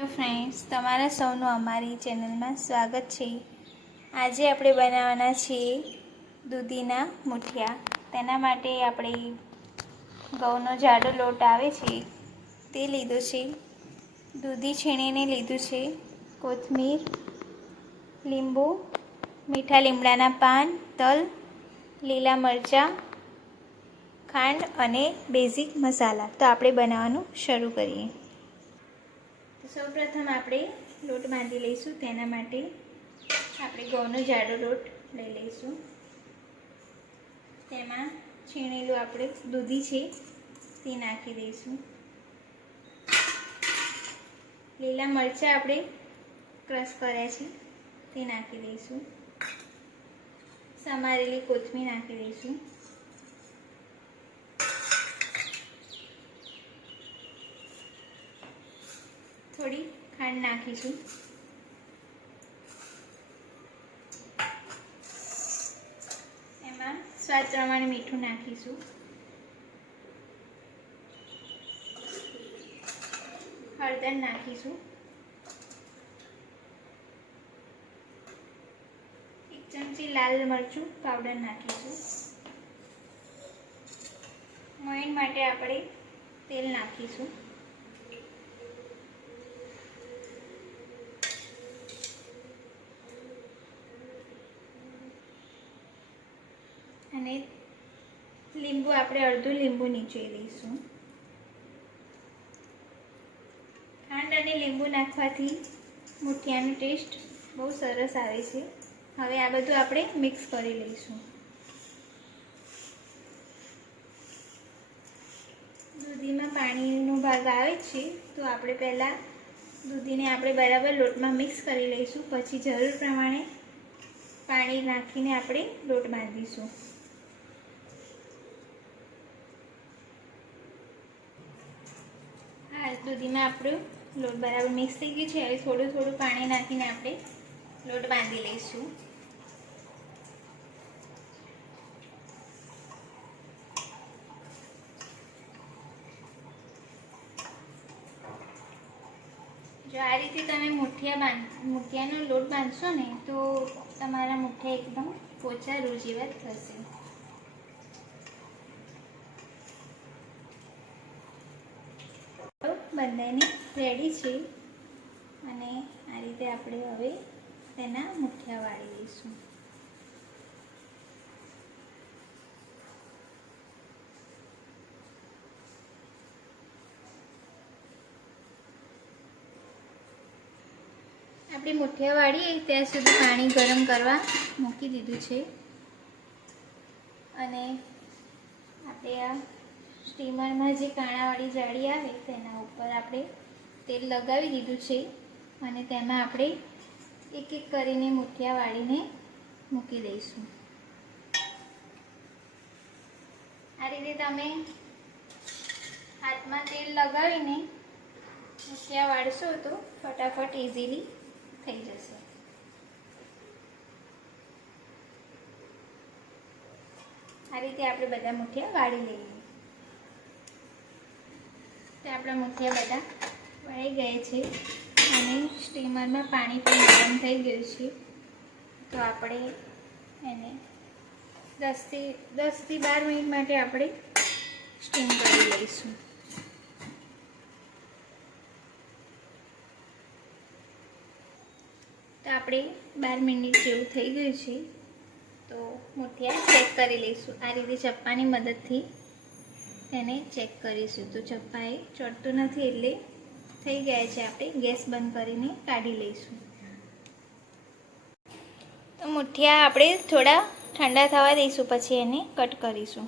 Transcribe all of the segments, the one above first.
Hello friends, તમારા સૌનું અમારી ચેનલમાં સ્વાગત છે। આજે આપણે બનાવવાના છીએ દૂધીના મૂઠિયા। તેના માટે આપણે ઘઉંનો જાડો લોટ આવે છે તે લીધો છે, દૂધી છીણીને લીધું છે, કોથમીર, લીંબુ, મીઠા લીમડાના પાન, તલ, લીલા મરચાં, ખાંડ અને બેઝિક મસાલા। તો આપણે બનાવવાનું શરૂ કરીએ। સૌપ્રથમ આપણે લોટ બાંધી લઈશું। તેના માટે આપણે ઘઉંનો જાડો લોટ લઈ લઈશું। તેમાં છીણેલું આપણે દૂધી છે તે નાખી દઈશું। લીલા મરચાં આપણે ક્રશ કર્યા છે તે નાખી દઈશું। સમારેલી કોથમીર નાખી દઈશું। થોડી ખાંડ નાખીશું। એમાં સ્વાદ પ્રમાણે મીઠું નાખીશું। હળદર નાખીશું। 1 ચમચી લાલ મરચું પાવડર નાખીશું। મોયણ માટે આપણે તેલ નાખીશું। અને લીંબુ આપણે અડધું લીંબુ નીચોવી દઈશું। ખાંડ અને લીંબુ નાખવાથી મૂઠિયાનો ટેસ્ટ બહુ સરસ આવે છે। હવે આ બધું આપણે મિક્સ કરી લઈશું। દૂધીમાં પાણીનો ભાગ આવે છે તો આપણે પહેલાં દૂધીને આપણે બરાબર લોટમાં મિક્સ કરી લઈશું, પછી જરૂર પ્રમાણે પાણી નાખીને આપણે લોટ બાંધીશું। દૂધીમાં આપણું લોટ બરાબર મિક્સ થઈ ગયું છે। હવે થોડું થોડું પાણી નાખીને આપણે લોટ બાંધી લઈશું। જો આ રીતે તમે મૂઠિયાનો લોટ બાંધશો ને તો તમારા મૂઠિયા એકદમ પોચા રૂ જેવા થશે। બંનેની રેડી છે અને આ રીતે આપણે હવે તેના મૂઠિયા વાળી લઈશું। આપણે મૂઠિયા વાળીએ ત્યાં સુધી પાણી ગરમ કરવા મૂકી દીધું છે અને આપણે આ સ્ટીમરમાં જે કાણાવાળી જાળી આવે તેના ઉપર આપણે તેલ લગાવી દીધું છે અને તેમાં આપણે એક એક કરીને મૂઠિયા વાળીને મૂકી દઈશું। આ રીતે તમે હાથમાં તેલ લગાવીને મૂઠિયા વાળશો તો ફટાફટ ઇઝીલી થઈ જશે। આ રીતે આપણે બધા મૂઠિયા વાળી લઈએ। તો આપણા મૂઠિયા બધા વળી ગયા છે અને સ્ટીમરમાં પાણી પણ ગરમ થઈ ગયું છે। તો આપણે એને 10 થી 12 મિનિટ માટે આપણે સ્ટીમ કરી લઈશું। તો આપણે 12 મિનિટ જેવું થઈ ગયું છે તો મૂઠિયા ચેક કરી લઈશું। આ રીતે ચપ્પાની મદદથી તેને ચેક કરીશું। તો ચપ્પાએ ચોંટતું નથી એટલે થઈ ગયા છે। આપણે ગેસ બંધ કરીને કાઢી લઈશું। તો મૂઠિયા આપણે થોડા ઠંડા થવા દઈશું, પછી એને કટ કરીશું।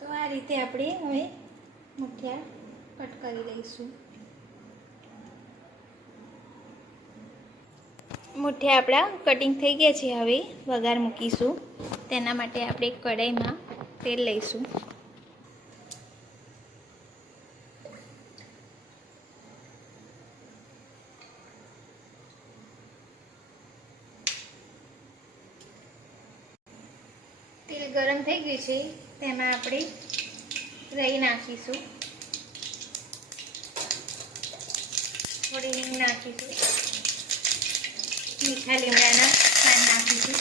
તો આ રીતે આપણે હવે મૂઠિયા કટ કરી લઈશું। મૂઠિયા આપણા કટિંગ થઈ ગયા છે। હવે વઘાર મૂકીશું। તેના માટે આપણે કઢાઈમાં તેલ લઈશું। તેલ ગરમ થઈ ગયું છે, તેમાં આપણે રાઈ નાખીશું। થોડી હિંગ નાખીશું, મીઠા લીમડાના પાન નાખીશું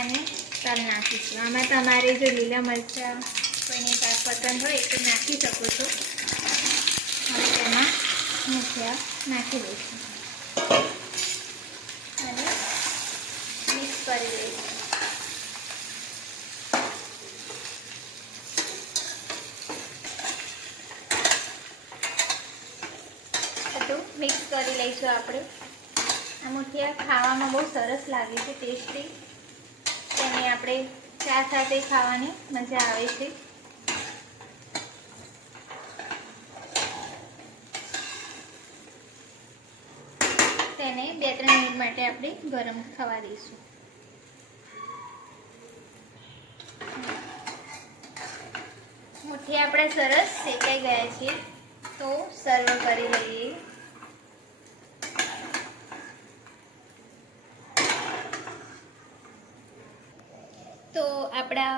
અને તલ નાખીશું. આમાં તમારે જો લીલા મરચાં કોઈને પસંદ હોય તો નાખી શકો છો. હવે તેમાં મુઠિયા નાખી દઈશું અને મિક્સ કરી દઈશું. બધું મિક્સ કરી લઈશું આપણે. આ મુઠિયા ખાવામાં બહુ સરસ લાગે છે, ટેસ્ટી. તેને આપણે ચા સાથે ખાવાની મજા આવે છે. તેને 2-3 મિનિટ માટે આપણે ગરમ થવા દઈશું. મુઠિયા આપણે સરસ શેકાઈ ગયા છે, તો સર્વ કરી લઈએ. તો આપણા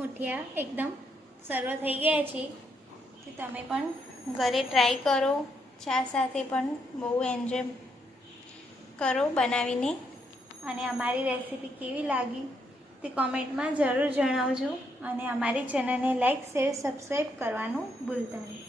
મુઠિયા એકદમ સર્વ થઈ ગયા છે. તો તમે પણ ઘરે ટ્રાય કરો, ચા સાથે પણ બહુ એન્જોય કરો બનાવીને. અને અમારી રેસીપી કેવી લાગી તે કોમેન્ટમાં જરૂર જણાવજો. અને અમારી ચેનલને લાઈક, શેર, સબસ્ક્રાઈબ કરવાનું ભૂલતા નહીં.